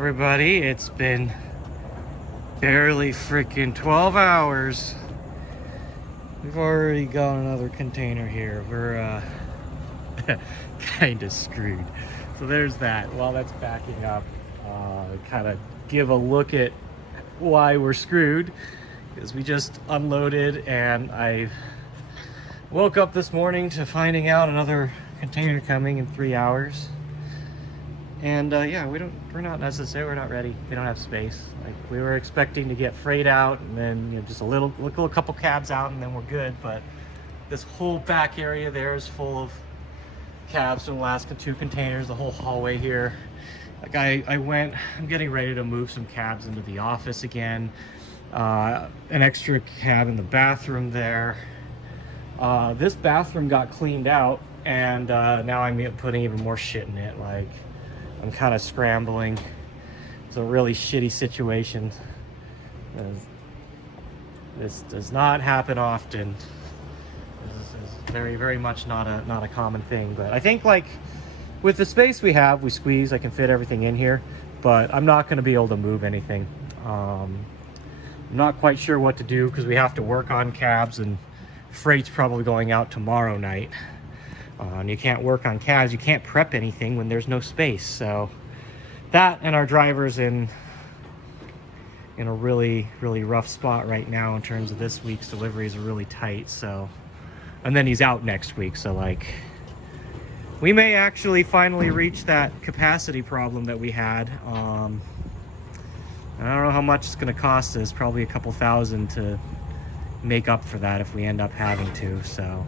Everybody, it's been barely freaking 12 hours. We've already got another container here. We're kind of screwed. So there's that. While that's backing up, kind of give a look at why we're screwed, because we just unloaded and I woke up this morning to finding out another container coming in 3 hours. And yeah, we're not ready. We don't have space. Like, we were expecting to get freight out and then, just a couple cabs out and then we're good. But this whole back area there is full of cabs from Alaska, 2 containers, the whole hallway here. Like, I'm getting ready to move some cabs into the office again. An extra cab in the bathroom there. This bathroom got cleaned out and now I'm putting even more shit in it. Like, I'm kind of scrambling. It's a really shitty situation. This does not happen often. This is very, very much not a common thing. But I think, like, with the space we have, we squeeze. I can fit everything in here, but I'm not going to be able to move anything. I'm not quite sure what to do because we have to work on cabs and freight's probably going out tomorrow night. And you can't work on cabs, you can't prep anything when there's no space. So that, and our driver's in a really, really rough spot right now in terms of this week's deliveries are really tight. So, and then he's out next week. So, like, we may actually finally reach that capacity problem that we had. And I don't know how much it's going to cost us, probably a couple thousand to make up for that if we end up having to. So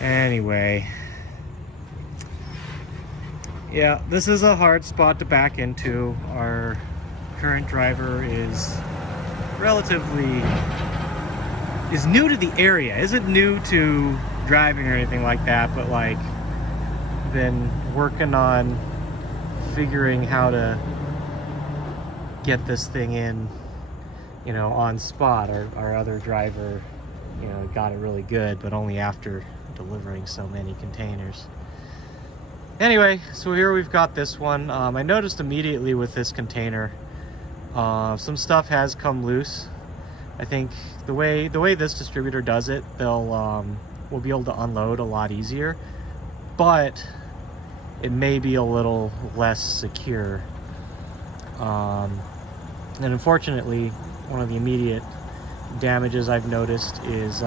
anyway, yeah, this is a hard spot to back into. Our current driver is new to the area. Isn't new to driving or anything like that, but like been working on figuring how to get this thing in, on spot. Our other driver, got it really good, but only after delivering so many containers. Anyway, so here we've got this one. I noticed immediately with this container, some stuff has come loose. I think the way this distributor does it, we'll be able to unload a lot easier, but it may be a little less secure. And unfortunately, one of the immediate damages I've noticed is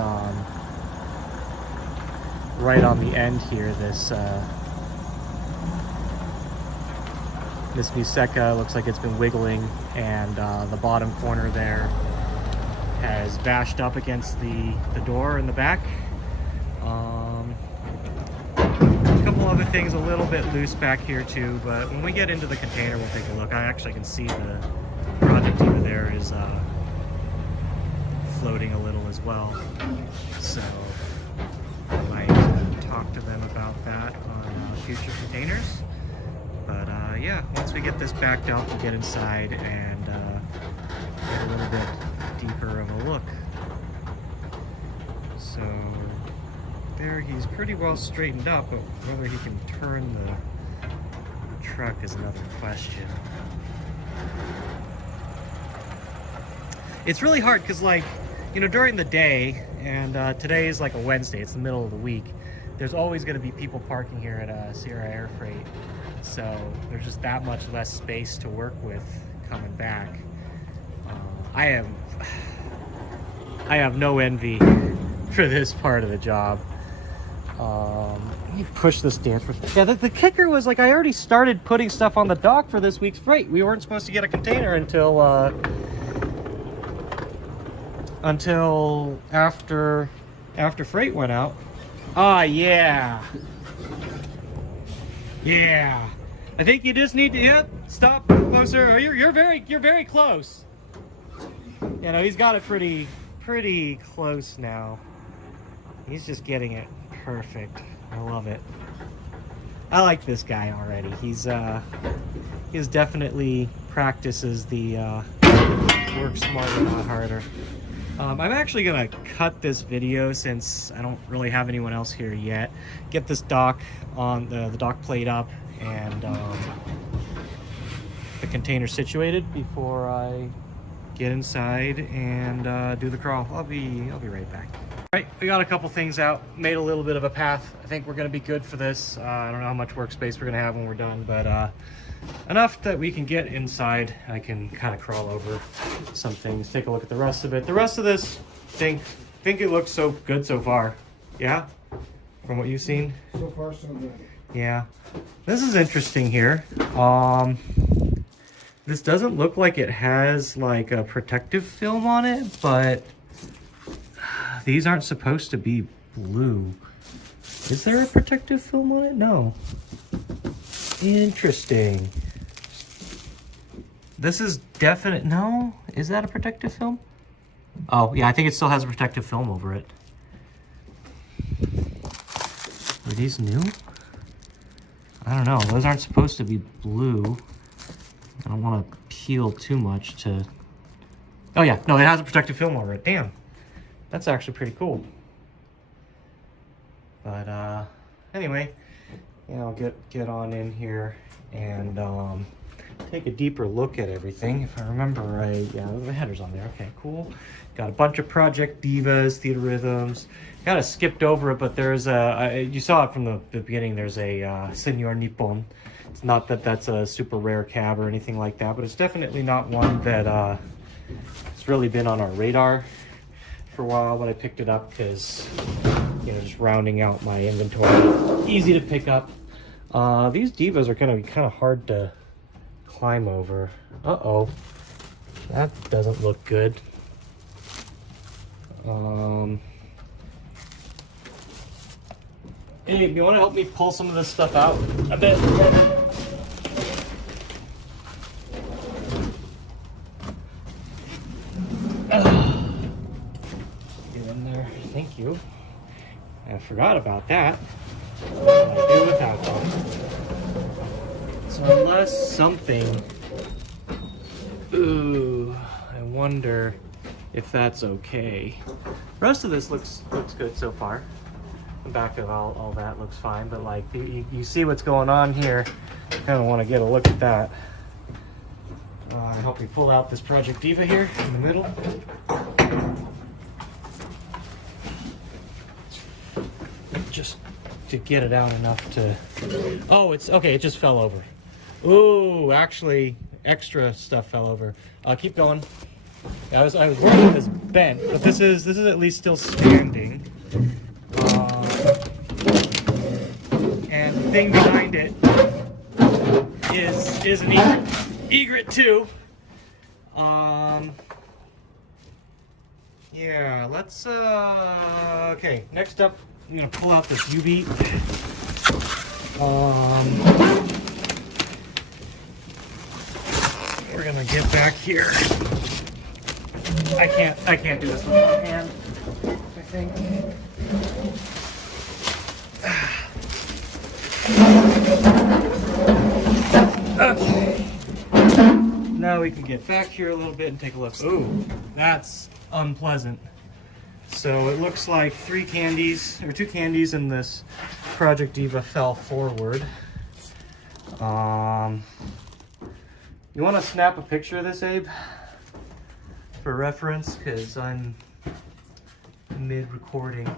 right on the end here. This Museka looks like it's been wiggling, and the bottom corner there has bashed up against the door in the back. A couple other things a little bit loose back here too, but when we get into the container we'll take a look. I actually can see the Project DIVA there is floating a little as well, so I might talk to them about that on future containers. But yeah, once we get this backed up, we'll get inside and get a little bit deeper of a look. So there, he's pretty well straightened up, but whether he can turn the truck is another question. It's really hard because, like, during the day, and today is like a Wednesday, it's the middle of the week, there's always going to be people parking here at Sierra Air Freight, so there's just that much less space to work with coming back. I have no envy for this part of the job. Let me push this dance. Yeah, the kicker was, like, I already started putting stuff on the dock for this week's freight. We weren't supposed to get a container until after freight went out. Yeah. I think you just need to stop closer. Oh, you're very close. He's got it pretty close now. He's just getting it perfect. I love it. I like this guy already. He's definitely practices the work smarter, not harder. I'm actually gonna cut this video since I don't really have anyone else here yet. Get this dock on the dock plate up and the container situated before I get inside and do the crawl. I'll be right back. All right, we got a couple things out, made a little bit of a path. I think we're gonna be good for this. I don't know how much workspace we're gonna have when we're done, but enough that we can get inside. I can kind of crawl over some things, take a look at the rest of it. The rest of this, think it looks so good so far. Yeah, from what you've seen. So far, so good. Yeah, this is interesting here. This doesn't look like it has like a protective film on it, but these aren't supposed to be blue. Is there a protective film on it? No. Interesting. This is definite. No, is that a protective film? Oh yeah, I think it still has a protective film over it. Are these new? I don't know. Those aren't supposed to be blue. I don't want to peel too much to... Oh yeah, no, it has a protective film over it. Damn. That's actually pretty cool. But anyway, I'll get on in here and take a deeper look at everything. If I remember right, yeah, the header's on there. Okay, cool. Got a bunch of Project Divas, theater rhythms. Kind of skipped over it, but there's you saw it from the beginning. There's a Senor Nippon. It's not that that's a super rare cab or anything like that, but it's definitely not one that it's really been on our radar for a while. But I picked it up because, just rounding out my inventory, easy to pick up. These Divas are going to be kind of hard to climb over. Uh-oh, that doesn't look good. Hey, you want to help me pull some of this stuff out a bit? Get in there. Thank you. I forgot about that. What do I do without them? So unless something... Ooh, I wonder if that's okay. The rest of this looks good so far. The back of all that looks fine, but like you see what's going on here. I kind of want to get a look at that. Help me pull out this Project Diva here in the middle. Just to get it out enough to... Oh, it's okay. It just fell over. Ooh, actually, extra stuff fell over. Keep going. I was worried it was bent, but this is at least still standing. And the thing behind it is an Egret II. Yeah, let's okay, next up I'm gonna pull out this jubeat. We're gonna get back here. I can't do this with one hand, I think. Okay. Now we can get back here a little bit and take a look. Ooh, that's unpleasant. So it looks like 2 candies in this Project Diva fell forward. You want to snap a picture of this, Abe? For reference, because I'm mid-recording.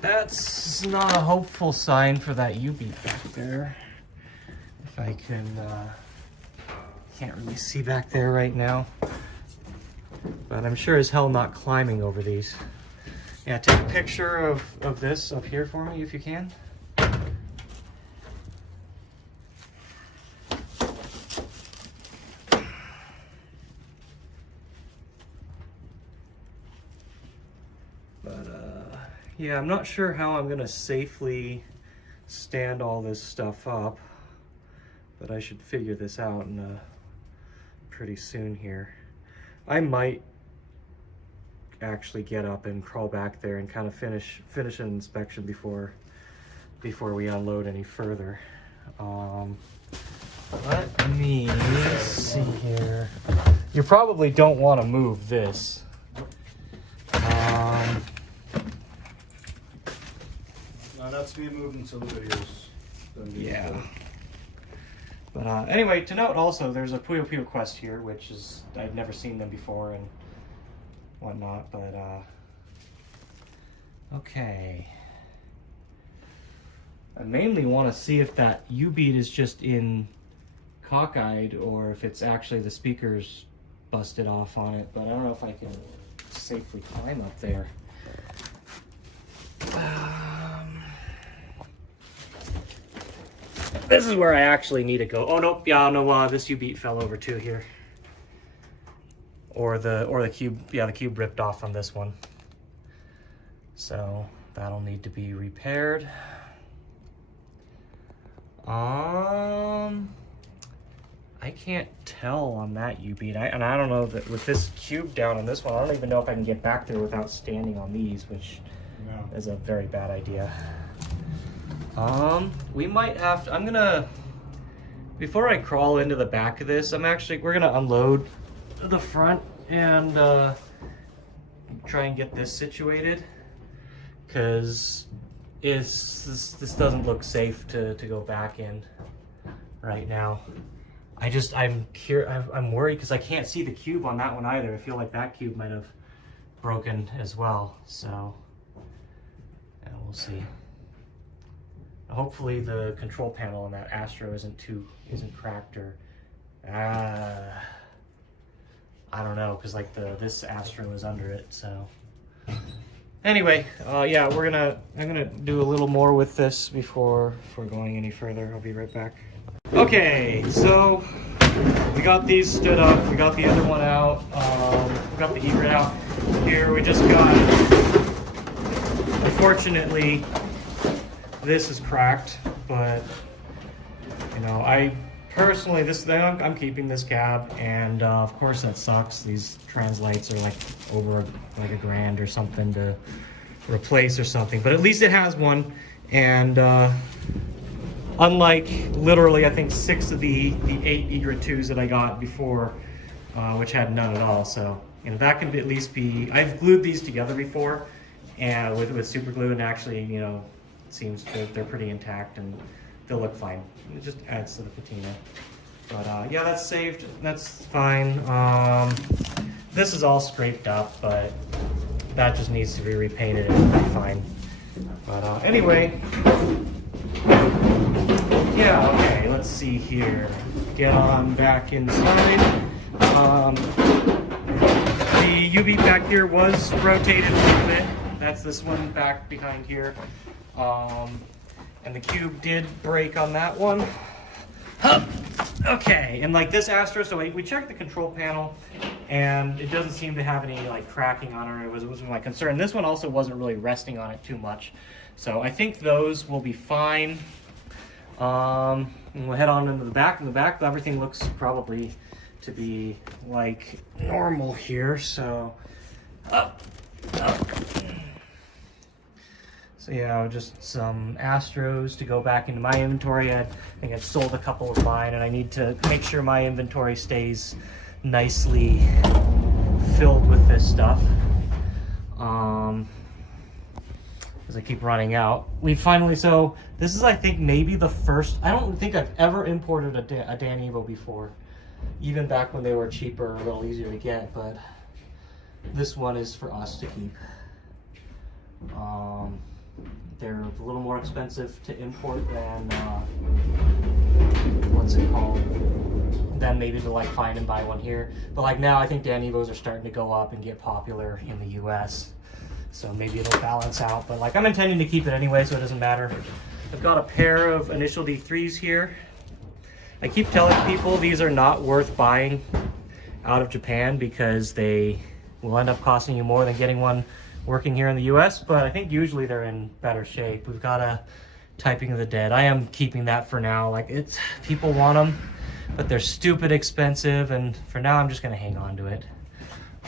That's not a hopeful sign for that jubeat back there. If I can, can't really see back there right now. But I'm sure as hell not climbing over these. Yeah, take a picture of this up here for me if you can. Yeah, I'm not sure how I'm gonna safely stand all this stuff up, but I should figure this out in pretty soon here. I might actually get up and crawl back there and kind of finish an inspection before we unload any further. Let me see here. You probably don't want to move this. No, that's me moving until the video's done. Yeah. But anyway, to note also, there's a Puyo Puyo Quest here, which is, I'd never seen them before and whatnot, but okay. I mainly want to see if that jubeat is just in cockeyed or if it's actually the speakers busted off on it, but I don't know if I can safely climb up there. This is where I actually need to go. Oh nope, yeah, no, this jubeat fell over too here. Or the cube, yeah, the cube ripped off on this one. So that'll need to be repaired. I can't tell on that jubeat, and I don't know that with this cube down on this one, I don't even know if I can get back there without standing on these, which is a very bad idea. We might have to, I'm gonna, before I crawl into the back of this, we're gonna unload the front and try and get this situated, because this doesn't look safe to go back in right now. I'm worried because I can't see the cube on that one either. I feel like that cube might have broken as well, so yeah, we'll see. Hopefully the control panel on that Astro isn't cracked, or I don't know, because like this Astro is under it. So anyway, yeah, I'm gonna do a little more with this before going any further. I'll be right back. Okay, so we got these stood up. We got the other one out. We got the Egret out. Here we just got. Unfortunately, this is cracked, but you know, I personally, I'm keeping this cab, and of course that sucks. These translites are like over like $1,000 or something to replace or something, but at least it has one. And unlike literally I think 6 of the 8 Egret IIs that I got before, which had none at all, so you know, that can at least be, I've glued these together before and with super glue, and actually, you know, it seems they're pretty intact and they'll look fine. It just adds to the patina. But yeah, that's saved. That's fine. This is all scraped up, but that just needs to be repainted and it'll be fine. But anyway, yeah, okay, let's see here. Get on back inside. The jubeat back here was rotated a little bit. That's this one back behind here. And the cube did break on that one. Okay, and like this Astro, so we checked the control panel and it doesn't seem to have any like cracking on it. It wasn't my concern. This one also wasn't really resting on it too much. So I think those will be fine. And we'll head on into the back. In the back, everything looks probably to be like normal here. So up. So yeah, just some Astros to go back into my inventory. I think I've sold a couple of mine, and I need to make sure my inventory stays nicely filled with this stuff. As I keep running out. So this is, I think, maybe the first, I don't think I've ever imported a Danevo before, even back when they were cheaper, a little easier to get, but this one is for us to keep. They're a little more expensive to import than, what's it called, than maybe to like find and buy one here. But like now I think Danevos are starting to go up and get popular in the US. So maybe it'll balance out, but like I'm intending to keep it anyway, so it doesn't matter. I've got a pair of initial D3s here. I keep telling people these are not worth buying out of Japan because they will end up costing you more than getting one working here in the US, but I think usually they're in better shape. We've got a Typing of the Dead. I am keeping that for now. Like, it's, people want them, but they're stupid expensive, and for now I'm just gonna hang on to it.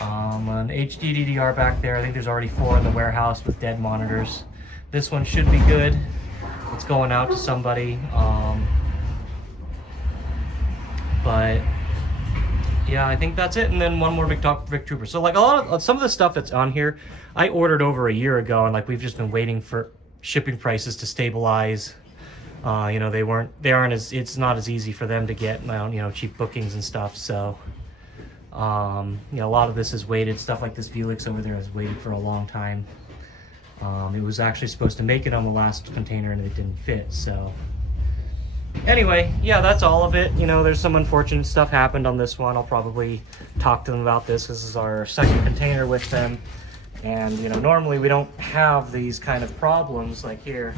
An HD DDR back there. I think there's already 4 in the warehouse with dead monitors. This one should be good. It's going out to somebody. But yeah, I think that's it. And then one more Vic Trooper. So like some of the stuff that's on here, I ordered over a year ago, and like we've just been waiting for shipping prices to stabilize. You know, they aren't as, it's not as easy for them to get, you know, cheap bookings and stuff. So, you know, a lot of this is waited. Stuff like this Velix over there has waited for a long time. It was actually supposed to make it on the last container and it didn't fit. So anyway, yeah, that's all of it. You know, there's some unfortunate stuff happened on this one. I'll probably talk to them about this. This is our second container with them. And, you know, normally we don't have these kind of problems like here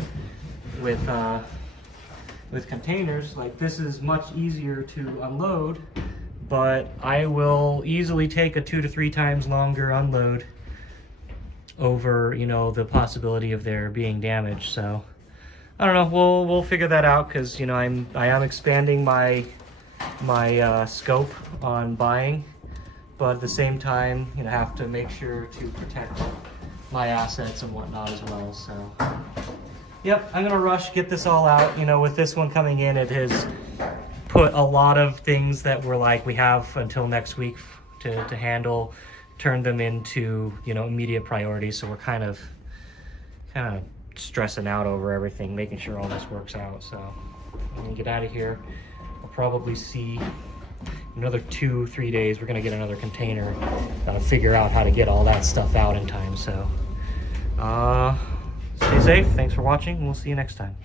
with containers. Like, this is much easier to unload, but I will easily take a 2 to 3 times longer unload over, you know, the possibility of there being damage. So I don't know, we'll figure that out, because, you know, I am expanding my scope on buying, but at the same time, you know, have to make sure to protect my assets and whatnot as well. So yep, I'm gonna rush, get this all out. You know, with this one coming in, it has put a lot of things that were like, we have until next week to handle, turn them into, you know, immediate priorities. So we're kind of stressing out over everything, making sure all this works out. So I'm gonna get out of here. I'll probably see another 2-3 days. We're gonna get another container. Gotta figure out how to get all that stuff out in time. So stay safe. Thanks for watching, and we'll see you next time.